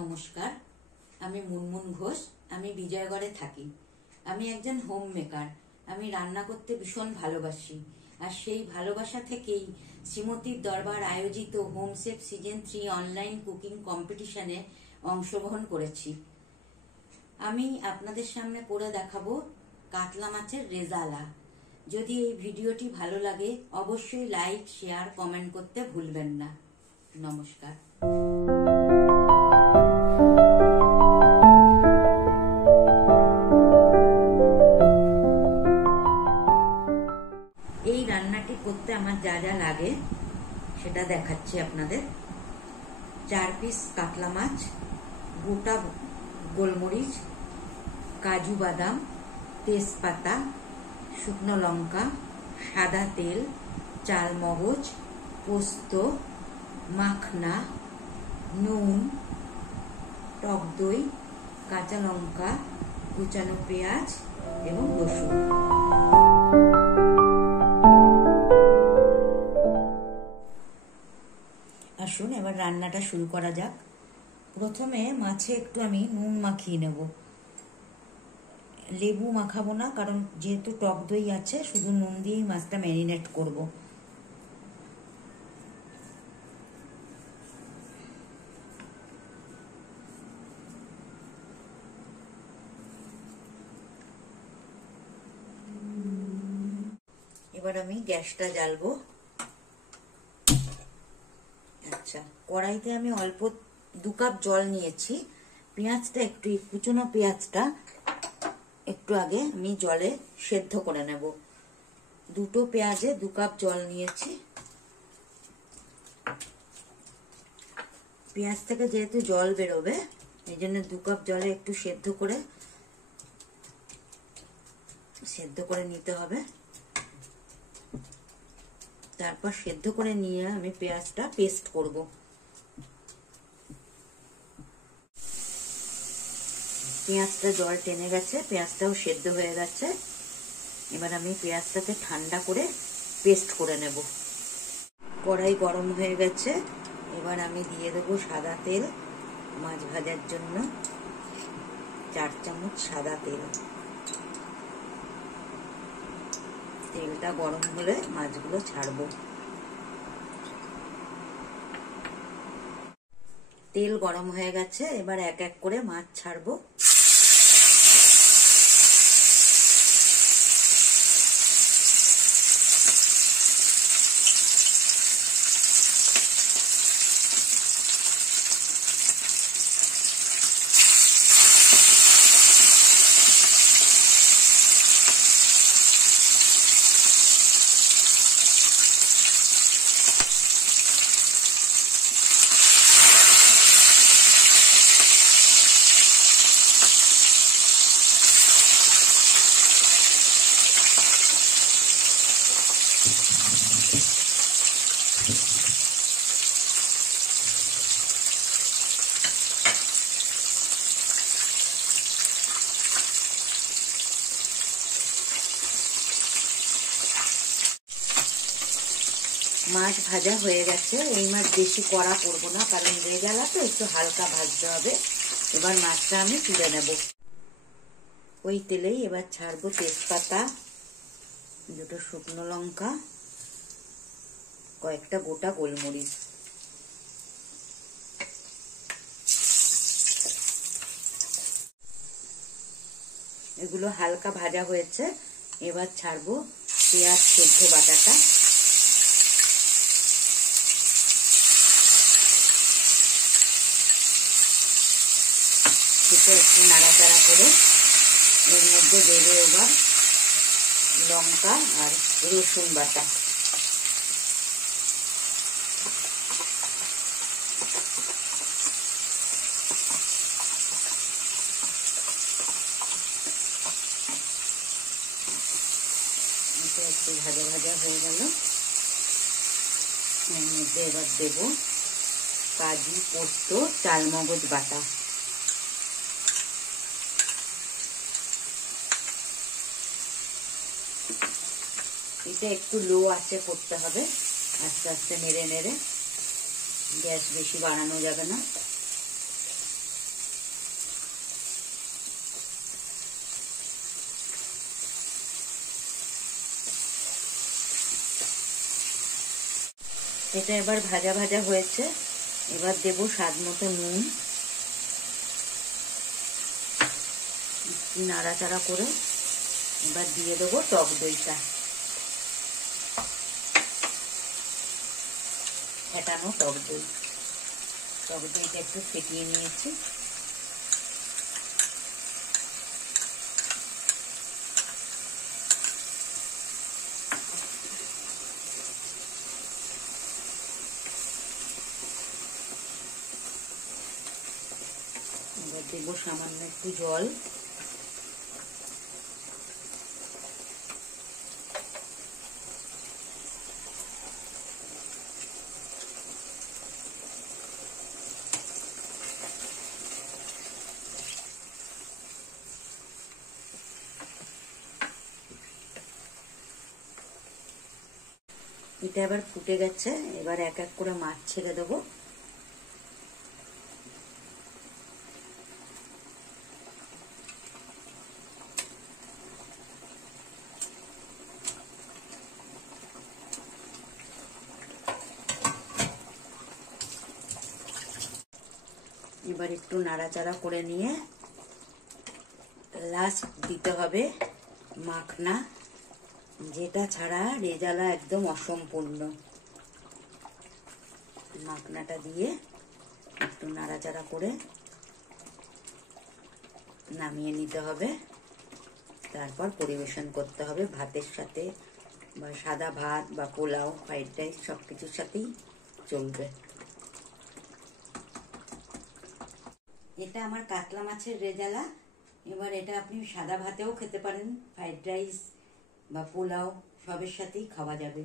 নমস্কার, আমি মুনমুন ঘোষ। আমি বিজয়গড়ে থাকি। আমি একজন হোম মেকার। আমি রান্না করতে ভীষণ ভালোবাসি। আর সেই ভালোবাসা থেকেই শ্রীমতীর দরবার আয়োজিত home chef season 3 online cooking কম্পিটিশনে অংশগ্রহণ করেছি। আমি আপনাদের সামনে করে দেখাবো কাতলা মাছের রেজালা। যদি এই ভিডিওটি ভালো লাগে অবশ্যই লাইক, শেয়ার, কমেন্ট করতে ভুলবেন না। নমস্কার। এই রান্নাটি করতে আমার যা যা লাগে সেটা দেখাচ্ছি আপনাদের। 4 পিস কাতলা মাছ, গোটা গোলমরিচ, কাজু বাদাম, তেজপাতা, শুকনো লঙ্কা, সাদা তেল, চাল মগজ, পোস্ত, মাখনা, নুন, টক দই, কাঁচা লঙ্কা, কুচানো পেঁয়াজ এবং রসুন। আসুন এবার রান্নাটা শুরু করা যাক। প্রথমে মাছে একটু আমি নুন মাখিয়ে নেব। লেবু মাখাবো না, কারণ যেহেতু টক দই আছে, শুধু নুন দিয়েই মাছটা ম্যারিনেট করব। এবার আমি গ্যাসটা জ্বালবো। আচ্ছা, কড়াইতে আমি অল্প 2 কাপ জল নিয়েছি। পেঁয়াজটা একটু, কুচনো পেঁয়াজটা একটু আগে আমি জলে সেদ্ধ করে নেব। 2টো পেঁয়াজে 2 কাপ জল নিয়েছি। পেঁয়াজ থেকে যেহেতু জল বেরোবে, এই জন্য 2 কাপ জলে একটু সেদ্ধ করে নিতে হবে। তারপর সেদ্ধ করে নিয়ে আমি পেঁয়াজটা পেস্ট করব। পেঁয়াজটা জল টেনে গেছে, পেঁয়াজটাও সেদ্ধ হয়ে গেছে। এবার আমি পেঁয়াজটাকে ঠান্ডা করে পেস্ট করে নেব। কড়াই গরম হয়ে গেছে। এবার আমি দিয়ে দেবো সাদা তেল। মাছ ভাজার জন্য 4 চামচ সাদা তেল। তেলটা গরম হলে মাছগুলো ছাড়বো। তেল গরম হয়ে গেছে, এবার এক এক করে মাছ ছাড়বো। মাছ ভাজা হয়ে গেছে। এই মাছ বেশি কড়া করবো না, কারণ রেজালা তো একটু হালকা ভাজতে হবে। এবার মাছটা আমি তুলে নেব। ওই তেলেই এবার ছাড়বো তেজপাতা, 2টো শুকনো লঙ্কা, কয়েকটা গোটা গোলমরিচ। এগুলো হালকা ভাজা হয়েছে। এবার ছাড়বো পেঁয়াজ সেদ্ধ বাটাটা। একটু নাড়াচাড়া করে এর মধ্যে দেবো এবার লঙ্কা আর রসুন বাটা। একটু ভাজা ভাজা হয়ে গেল। এর মধ্যে এবার দেব কাজু, পোস্ত, চালমগজ বাটা। এটা একটু লো আঁচে করতে হবে, আস্তে আস্তে নেড়ে নেড়ে। গ্যাস বেশি বাড়ানো যাবে না। এটা এবার ভাজা ভাজা হয়েছে, এবার দেব স্বাদ মতো নুন, নাড়াচাড়া করে এবার দিয়ে দেবো টক দইটা, ফেটানো টক দই। টক দইটা একটু ফেটিয়ে নিয়েছি। এবার দেবো সামান্য একটু জল, এটা এবার ফুটে গেছে, এবার এক এক করে মাছ ছেড়ে দেবো। এবার একটু নাড়াচাড়া করে নিয়ে লাস্ট দিতে হবে মাখনা, যেটা ছাড়া রেজালা একদম অসম্পূর্ণ। মাখনাটা দিয়ে একটু নাড়াচাড়া করে নামিয়ে নিতে হবে, তারপর পরিবেশন করতে হবে ভাতের সাথে, বা সাদা ভাত বা পোলাও, ফ্রাইড রাইস, সব কিছুর সাথেই চলবে। এটা আমার কাতলা মাছের রেজালা। এবার এটা আপনি সাদা ভাতেও খেতে পারেন, ফ্রাইড রাইস বা পোলাও সবের সাথেই খাওয়া যাবে।